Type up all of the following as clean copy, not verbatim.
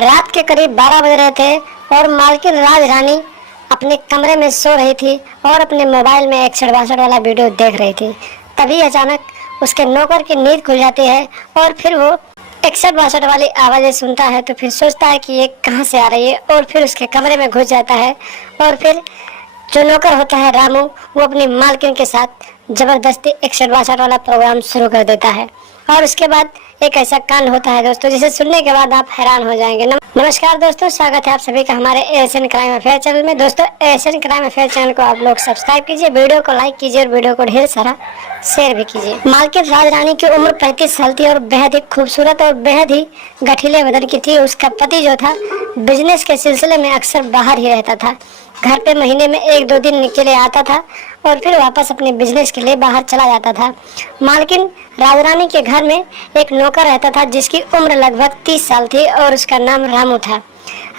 रात के करीब 12 बज रहे थे और मालकिन राज रानी अपने कमरे में सो रही थी और अपने मोबाइल में 6162 वाला वीडियो देख रही थी। तभी अचानक उसके नौकर की नींद खुल जाती है और फिर वो 6162 वाली आवाज़ें सुनता है। तो फिर सोचता है कि ये कहाँ से आ रही है और फिर उसके कमरे में घुस जाता है। और फिर जो नौकर होता है रामू, वो अपनी मालकिन के साथ जबरदस्ती 6162 वाला प्रोग्राम शुरू कर देता है। और उसके बाद एक ऐसा कांड होता है दोस्तों, जिसे सुनने के बाद आप हैरान हो जाएंगे। नमस्कार दोस्तों, स्वागत है आप सभी का हमारे एशियन क्राइम अफेयर चैनल में। दोस्तों, एशियन क्राइम अफेयर चैनल को आप लोग सब्सक्राइब कीजिए, वीडियो को लाइक कीजिए और वीडियो को ढेर सारा शेयर भी कीजिए। मालकिन राज रानी की उम्र 35 साल थी और बेहद ही खूबसूरत और बेहद ही गठीले बदन की थी। उसका पति जो था बिजनेस के सिलसिले में अक्सर बाहर ही रहता था। घर पे महीने में 1-2 दिन के लिए आता था और फिर वापस अपने बिजनेस के लिए बाहर चला जाता था। मालकिन राजरानी के घर में एक नौकर रहता था जिसकी उम्र लगभग 30 साल थी और उसका नाम रामू था।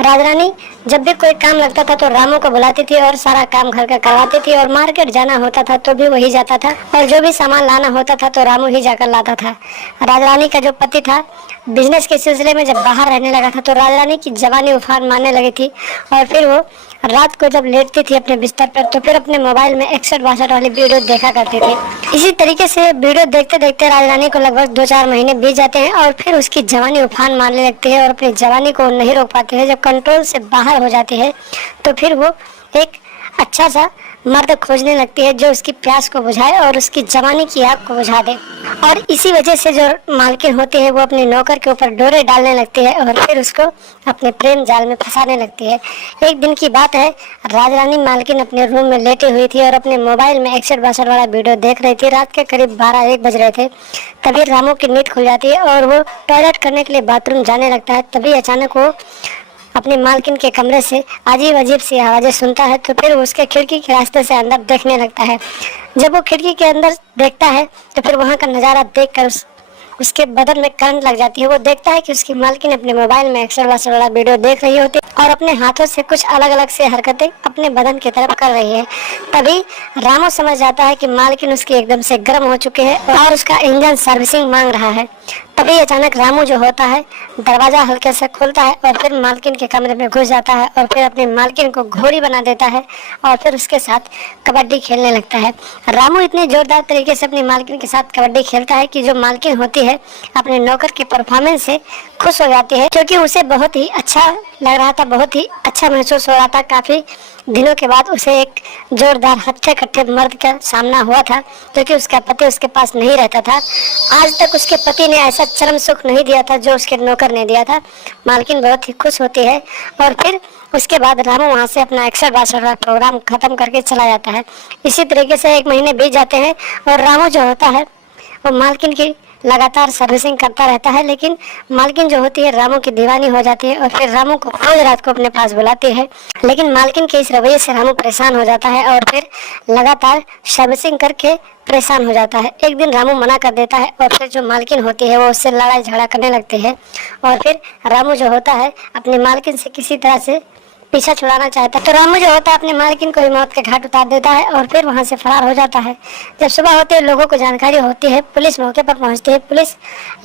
राजरानी जब भी कोई काम लगता था तो रामू को बुलाती थी और सारा काम घर का करवाती थी। और मार्केट जाना होता था तो भी वही जाता था और जो भी सामान लाना होता था तो रामू ही जाकर लाता था। राजरानी का जो पति था बिजनेस के सिलसिले में जब बाहर रहने लगा था तो राजरानी की जवानी उफान मारने लगी थी। और फिर वो रात को जब लेटती थी अपने बिस्तर पर तो फिर अपने मोबाइल में 6162 वाली वीडियो देखा करती थी। इसी तरीके से वीडियो देखते देखते राजरानी को लगभग 2-4 महीने बीत जाते हैं और फिर उसकी जवानी उफान मारने लगती है और अपनी जवानी को नहीं रोक पाती है। जब कंट्रोल से बाहर हो जाती है तो फिर वो एक अच्छा सा मर्द खोजने लगती है जो उसकी प्यास को बुझाए और उसकी जवानी की आग को बुझा दे। और इसी वजह से जो मालकिन होती है वो अपने नौकर के ऊपर डोरे डालने लगती है और फिर उसको अपने प्रेम जाल में फंसाने लगती है। एक दिन की बात है, राजरानी मालकिन अपने रूम में लेटी हुई थी और अपने मोबाइल में 6162 वाला वीडियो देख रही थी। रात के करीब 12-1 बज रहे थे। तभी रामू की नींद खुल जाती है और वो टॉयलेट करने के लिए बाथरूम जाने लगता है। तभी अचानक वो अपने मालकिन के कमरे से अजीब अजीब सी आवाज़ें सुनता है। तो फिर उसके खिड़की के रास्ते से अंदर देखने लगता है। जब वो खिड़की के अंदर देखता है तो फिर वहाँ का नज़ारा देखकर उसके बदन में करंट लग जाती है। वो देखता है कि उसकी मालकिन अपने मोबाइल में 6162 वाला वीडियो देख रही होती है और अपने हाथों से कुछ अलग अलग से हरकतें अपने बदन की तरफ कर रही है। तभी रामू समझ जाता है कि मालकिन उसकी एकदम से गर्म हो चुके हैं और उसका इंजन सर्विसिंग मांग रहा है। तभी अचानक रामू जो होता है दरवाजा हल्के से खोलता है और फिर मालकिन के कमरे में घुस जाता है और फिर अपनी मालकिन को घोड़ी बना देता है और फिर उसके साथ कबड्डी खेलने लगता है। रामू इतने जोरदार तरीके से अपनी मालकिन के साथ कबड्डी खेलता है कि जो मालकिन होती है अपने नौकर के परफॉर्मेंस से खुश हो जाती है, क्योंकि उसे बहुत ही अच्छा लग रहा था, बहुत ही अच्छा महसूस हो रहा था। काफ़ी दिनों के बाद उसे एक जोरदार हट्टे कट्टे मर्द का सामना हुआ था, क्योंकि उसका पति उसके पास नहीं रहता था। आज तक उसके पति ने ऐसा चरम सुख नहीं दिया था जो उसके नौकर ने दिया था। मालकिन बहुत ही खुश होती है और फिर उसके बाद रामू वहाँ से अपना 6162 प्रोग्राम खत्म करके चला जाता है। इसी तरीके से 1 महीने बीत जाते हैं और रामू जो होता है वो मालकिन की लगातार सर्विसिंग करता रहता है। लेकिन मालकिन जो होती है रामू की दीवानी हो जाती है और फिर रामू को रोज रात को अपने पास बुलाती है। लेकिन मालकिन के इस रवैये से रामू परेशान हो जाता है और फिर लगातार सर्विसिंग करके परेशान हो जाता है। एक दिन रामू मना कर देता है और फिर जो मालकिन होती है वो उससे लड़ाई झगड़ा करने लगती है और फिर रामू जो होता है अपनी मालकिन से किसी तरह से पीछा छुड़ाना चाहता है। तो रामू जो होता है अपनी मालकिन को ही मौत के घाट उतार देता है और फिर वहाँ से फरार हो जाता है। जब सुबह होते ही लोगों को जानकारी होती है, पुलिस मौके पर पहुँचती है। पुलिस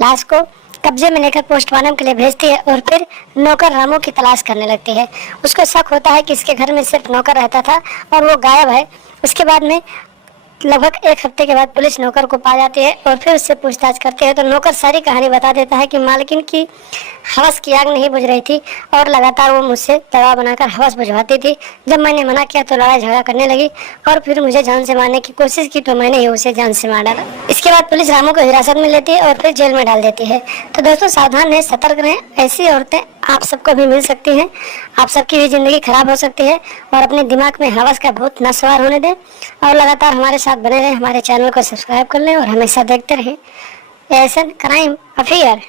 लाश को कब्जे में लेकर पोस्टमार्टम के लिए भेजती है और फिर नौकर रामू की तलाश करने लगती है। उसको शक होता है कि इसके घर में सिर्फ नौकर रहता था और वो गायब है। उसके बाद में लगभग 1 हफ्ते के बाद पुलिस नौकर को पा जाती है और फिर उससे पूछताछ करते हैं तो नौकर सारी कहानी बता देता है कि मालकिन की हवस की आग नहीं बुझ रही थी और लगातार वो मुझसे दबाव बनाकर हवस बुझवाती थी। जब मैंने मना किया तो लड़ाई झगड़ा करने लगी और फिर मुझे जान से मारने की कोशिश की तो मैंने ही उसे जान से मार डाला। इसके बाद पुलिस रामू को हिरासत में लेती है और फिर जेल में डाल देती है। तो दोस्तों, सावधान रहें, सतर्क रहें, ऐसी औरतें आप सबको भी मिल सकती हैं, आप सबकी भी ज़िंदगी खराब हो सकती है। और अपने दिमाग में हवस का भूत न सवार होने दें और लगातार हमारे साथ बने रहें। हमारे चैनल को सब्सक्राइब कर लें और हमेशा देखते रहें एशियन क्राइम अफेयर।